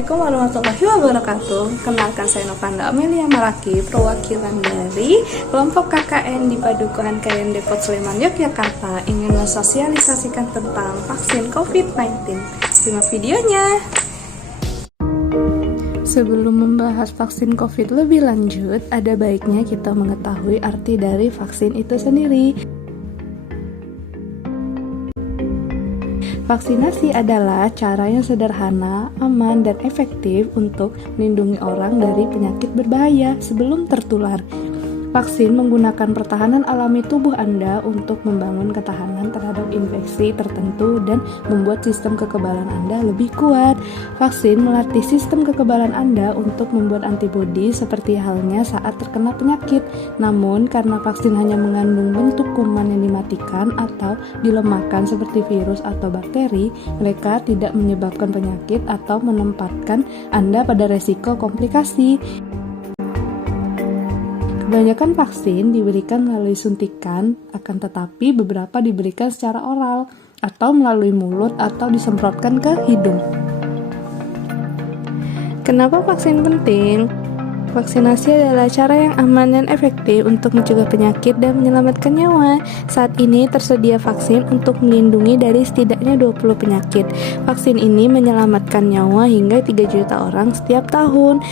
Assalamualaikum warahmatullahi wabarakatuh. Kenalkan, saya Novanda Amelia Maraki, perwakilan dari kelompok KKN di Padukuhan KKN Depot Sleman Yogyakarta, ingin mensosialisasikan tentang vaksin COVID-19. Simak videonya. Sebelum membahas vaksin COVID lebih lanjut, ada baiknya kita mengetahui arti dari vaksin itu sendiri. Vaksinasi adalah cara yang sederhana, aman, dan efektif untuk melindungi orang dari penyakit berbahaya sebelum tertular. Vaksin menggunakan pertahanan alami tubuh Anda untuk membangun ketahanan terhadap infeksi tertentu dan membuat sistem kekebalan Anda lebih kuat. Vaksin melatih sistem kekebalan Anda untuk membuat antibodi seperti halnya saat terkena penyakit. Namun, karena vaksin hanya mengandung bentuk kuman yang dimatikan atau dilemahkan seperti virus atau bakteri, mereka tidak menyebabkan penyakit atau menempatkan Anda pada resiko komplikasi. Kebanyakan vaksin diberikan melalui suntikan, akan tetapi beberapa diberikan secara oral atau melalui mulut atau disemprotkan ke hidung. Kenapa vaksin penting? Vaksinasi adalah cara yang aman dan efektif untuk mencegah penyakit dan menyelamatkan nyawa. Saat ini tersedia vaksin untuk melindungi dari setidaknya 20 penyakit. Vaksin ini menyelamatkan nyawa hingga 3 juta orang setiap tahun.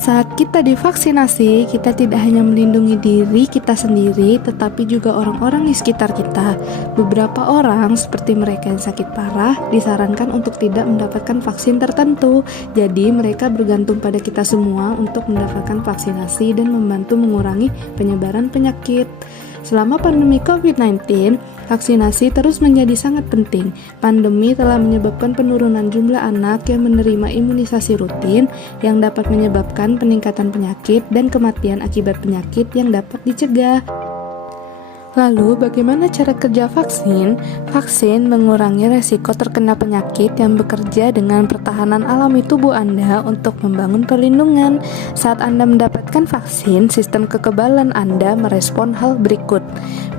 Saat kita divaksinasi, kita tidak hanya melindungi diri kita sendiri, tetapi juga orang-orang di sekitar kita. Beberapa orang, seperti mereka yang sakit parah, disarankan untuk tidak mendapatkan vaksin tertentu. Jadi, mereka bergantung pada kita semua untuk mendapatkan vaksinasi dan membantu mengurangi penyebaran penyakit. Selama pandemi COVID-19, vaksinasi terus menjadi sangat penting. Pandemi telah menyebabkan penurunan jumlah anak yang menerima imunisasi rutin yang dapat menyebabkan peningkatan penyakit dan kematian akibat penyakit yang dapat dicegah. Lalu, bagaimana cara kerja vaksin? Vaksin mengurangi resiko terkena penyakit yang bekerja dengan pertahanan alami tubuh Anda untuk membangun perlindungan. Saat Anda mendapatkan vaksin, sistem kekebalan Anda merespon hal berikut: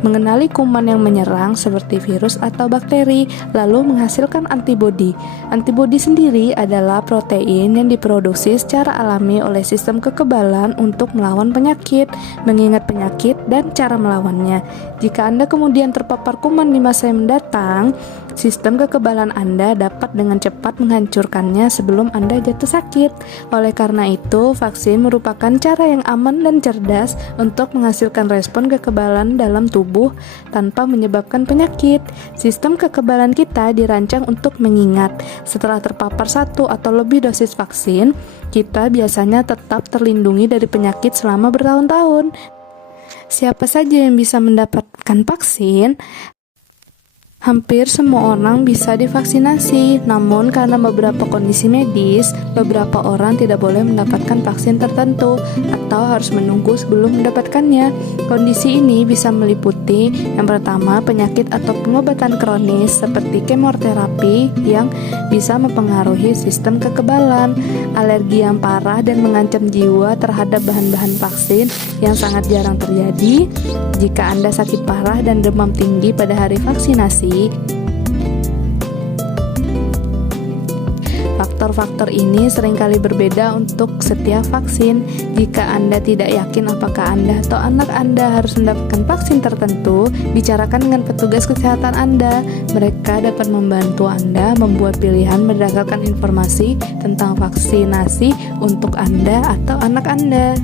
mengenali kuman yang menyerang seperti virus atau bakteri, lalu menghasilkan antibodi. Antibodi sendiri adalah protein yang diproduksi secara alami oleh sistem kekebalan untuk melawan penyakit, mengingat penyakit, dan cara melawannya. Jika Anda kemudian terpapar kuman di masa yang mendatang, sistem kekebalan Anda dapat dengan cepat menghancurkannya sebelum Anda jatuh sakit. Oleh karena itu, vaksin merupakan cara yang aman dan cerdas untuk menghasilkan respon kekebalan dalam tubuh tanpa menyebabkan penyakit. Sistem kekebalan kita dirancang untuk mengingat. Setelah terpapar 1 atau lebih dosis vaksin, kita biasanya tetap terlindungi dari penyakit selama bertahun-tahun. Siapa saja yang bisa mendapatkan vaksin? Hampir semua orang bisa divaksinasi, namun karena beberapa kondisi medis, beberapa orang tidak boleh mendapatkan vaksin tertentu atau harus menunggu sebelum mendapatkannya. Kondisi ini bisa meliputi yang pertama, penyakit atau pengobatan kronis seperti kemoterapi yang bisa mempengaruhi sistem kekebalan, alergi yang parah dan mengancam jiwa terhadap bahan-bahan vaksin yang sangat jarang terjadi. Jika Anda sakit parah dan demam tinggi pada hari vaksinasi, faktor-faktor ini seringkali berbeda untuk setiap vaksin. Jika Anda tidak yakin apakah Anda atau anak Anda harus mendapatkan vaksin tertentu, bicarakan dengan petugas kesehatan Anda. Mereka dapat membantu Anda membuat pilihan berdasarkan informasi tentang vaksinasi untuk Anda atau anak Anda.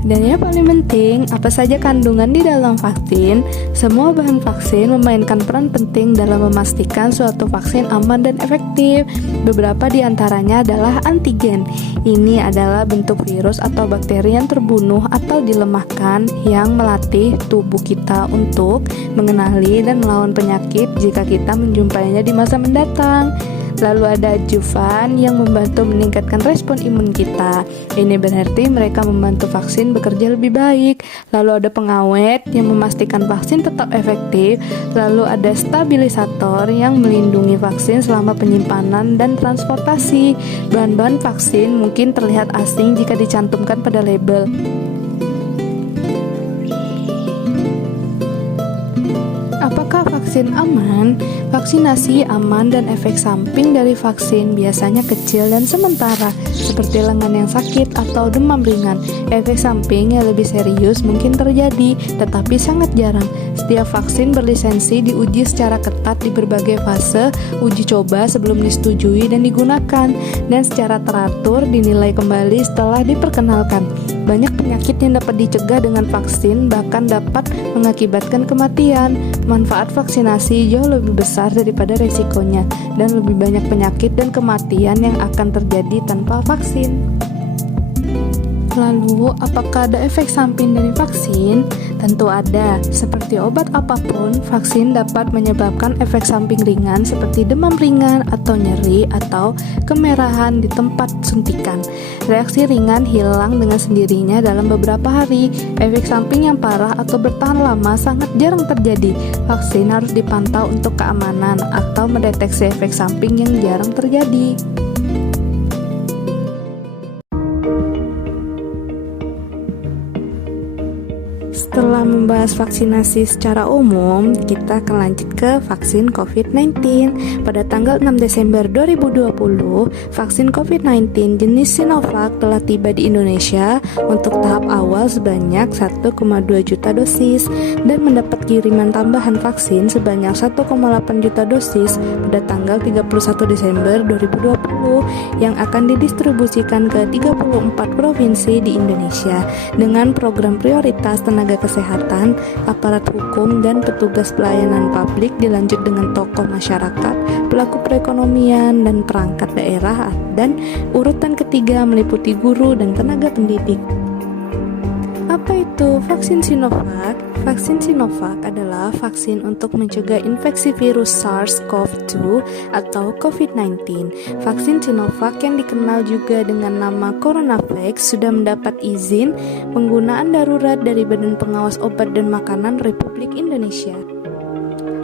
Dan yang paling penting, apa saja kandungan di dalam vaksin? Semua bahan vaksin memainkan peran penting dalam memastikan suatu vaksin aman dan efektif. Beberapa di antaranya adalah antigen. Ini adalah bentuk virus atau bakteri yang terbunuh atau dilemahkan yang melatih tubuh kita untuk mengenali dan melawan penyakit jika kita menjumpainya di masa mendatang. Lalu ada adjuvan yang membantu meningkatkan respon imun kita. Ini berarti mereka membantu vaksin bekerja lebih baik. Lalu ada pengawet yang memastikan vaksin tetap efektif. Lalu ada stabilisator yang melindungi vaksin selama penyimpanan dan transportasi. Bahan-bahan vaksin mungkin terlihat asing jika dicantumkan pada label. Apakah vaksin aman? Vaksinasi aman dan efek samping dari vaksin biasanya kecil dan sementara, seperti lengan yang sakit atau demam ringan. Efek samping yang lebih serius mungkin terjadi, tetapi sangat jarang. Setiap vaksin berlisensi diuji secara ketat di berbagai fase uji coba sebelum disetujui dan digunakan, dan secara teratur dinilai kembali setelah diperkenalkan. Banyak penyakit yang dapat dicegah dengan vaksin, bahkan dapat mengakibatkan kematian. Manfaat vaksinasi jauh lebih besar daripada resikonya, dan lebih banyak penyakit dan kematian yang akan terjadi tanpa vaksin. Lalu, apakah ada efek samping dari vaksin? Tentu ada. Seperti obat apapun, vaksin dapat menyebabkan efek samping ringan seperti demam ringan atau nyeri atau kemerahan di tempat suntikan. Reaksi ringan hilang dengan sendirinya dalam beberapa hari. Efek samping yang parah atau bertahan lama sangat jarang terjadi. Vaksin harus dipantau untuk keamanan atau mendeteksi efek samping yang jarang terjadi. Setelah membahas vaksinasi secara umum, kita akan lanjut ke vaksin COVID-19. Pada tanggal 6 Desember 2020, vaksin COVID-19 jenis Sinovac telah tiba di Indonesia untuk tahap awal sebanyak 1,2 juta dosis dan mendapat kiriman tambahan vaksin sebanyak 1,8 juta dosis pada tanggal 31 Desember 2020 yang akan didistribusikan ke 34 provinsi di Indonesia dengan program prioritas tenaga kesehatan, aparat hukum, dan petugas pelayanan publik dilanjut dengan tokoh masyarakat, pelaku perekonomian, dan perangkat daerah, dan urutan ketiga meliputi guru dan tenaga pendidik. Apa itu vaksin Sinovac? Vaksin Sinovac adalah vaksin untuk mencegah infeksi virus SARS-CoV-2 atau COVID-19. Vaksin Sinovac yang dikenal juga dengan nama CoronaVac sudah mendapat izin penggunaan darurat dari Badan Pengawas Obat dan Makanan Republik Indonesia.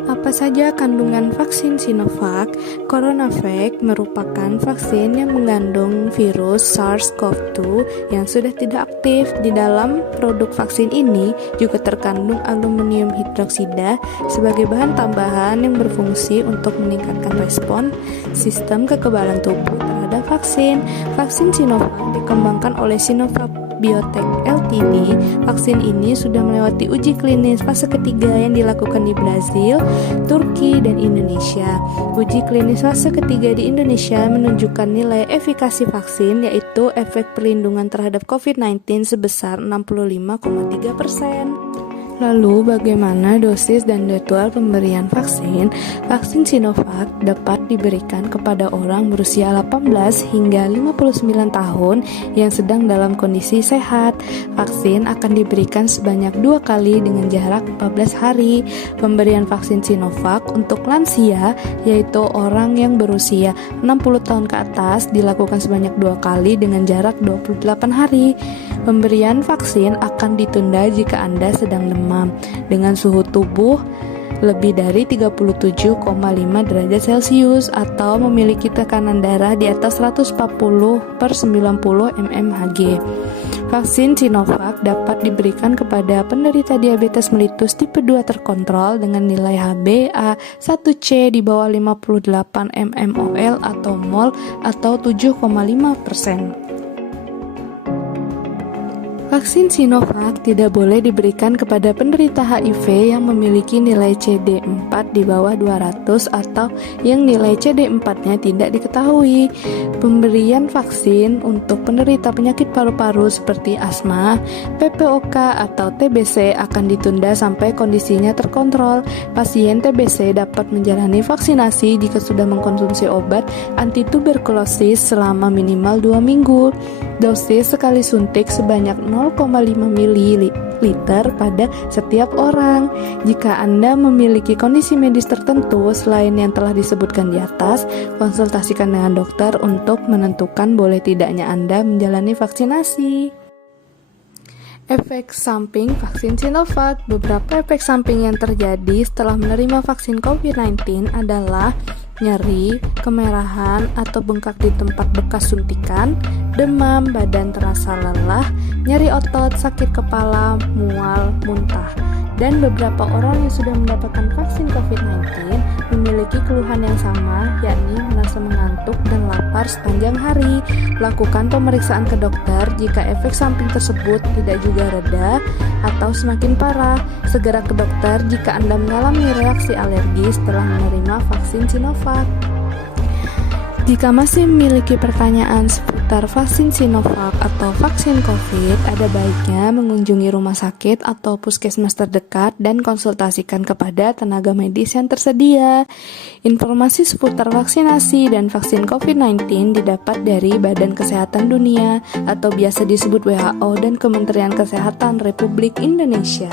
Apa saja kandungan vaksin Sinovac? CoronaVac merupakan vaksin yang mengandung virus SARS-CoV-2 yang sudah tidak aktif. Di dalam produk vaksin ini juga terkandung aluminium hidroksida sebagai bahan tambahan yang berfungsi untuk meningkatkan respon sistem kekebalan tubuh terhadap vaksin. Vaksin Sinovac dikembangkan oleh Sinovac Biotech Ltd. Vaksin ini sudah melewati uji klinis fase ketiga yang dilakukan di Brazil, Turki, dan Indonesia. Uji klinis fase ketiga di Indonesia menunjukkan nilai efikasi vaksin, yaitu efek perlindungan terhadap COVID-19 sebesar 65,3%. Lalu, bagaimana dosis dan jadwal pemberian vaksin? Vaksin Sinovac dapat diberikan kepada orang berusia 18 hingga 59 tahun yang sedang dalam kondisi sehat. Vaksin akan diberikan sebanyak 2 kali dengan jarak 14 hari. Pemberian vaksin Sinovac untuk lansia, yaitu orang yang berusia 60 tahun ke atas, dilakukan sebanyak 2 kali dengan jarak 28 hari. Pemberian vaksin akan ditunda jika Anda sedang demam dengan suhu tubuh lebih dari 37,5 derajat Celcius atau memiliki tekanan darah di atas 140/90 mmHg. Vaksin Sinovac dapat diberikan kepada penderita diabetes mellitus tipe 2 terkontrol dengan nilai HbA1c di bawah 58 mmol atau mol atau 7,5%. Vaksin Sinovac tidak boleh diberikan kepada penderita HIV yang memiliki nilai CD4 di bawah 200 atau yang nilai CD4-nya tidak diketahui. Pemberian vaksin untuk penderita penyakit paru-paru seperti asma, PPOK, atau TBC akan ditunda sampai kondisinya terkontrol. Pasien TBC dapat menjalani vaksinasi jika sudah mengkonsumsi obat anti-tuberkulosis selama minimal 2 minggu. Dosis sekali suntik sebanyak 0,5 ml pada setiap orang. Jika Anda memiliki kondisi medis tertentu selain yang telah disebutkan di atas, konsultasikan dengan dokter untuk menentukan boleh tidaknya Anda menjalani vaksinasi. Efek samping vaksin Sinovac. Beberapa efek samping yang terjadi setelah menerima vaksin COVID-19 adalah nyeri, kemerahan atau bengkak di tempat bekas suntikan, demam, badan terasa lelah, nyeri otot, sakit kepala, mual, muntah. Dan beberapa orang yang sudah mendapatkan vaksin COVID-19 memiliki keluhan yang sama, yakni merasa mengantuk dan lapar sepanjang hari. Lakukan pemeriksaan ke dokter jika efek samping tersebut tidak juga reda atau semakin parah. Segera ke dokter jika Anda mengalami reaksi alergi setelah menerima vaksin Sinovac. Jika masih memiliki pertanyaan seputar vaksin Sinovac atau vaksin COVID, ada baiknya mengunjungi rumah sakit atau puskesmas terdekat dan konsultasikan kepada tenaga medis yang tersedia. Informasi seputar vaksinasi dan vaksin COVID-19 didapat dari Badan Kesehatan Dunia atau biasa disebut WHO dan Kementerian Kesehatan Republik Indonesia.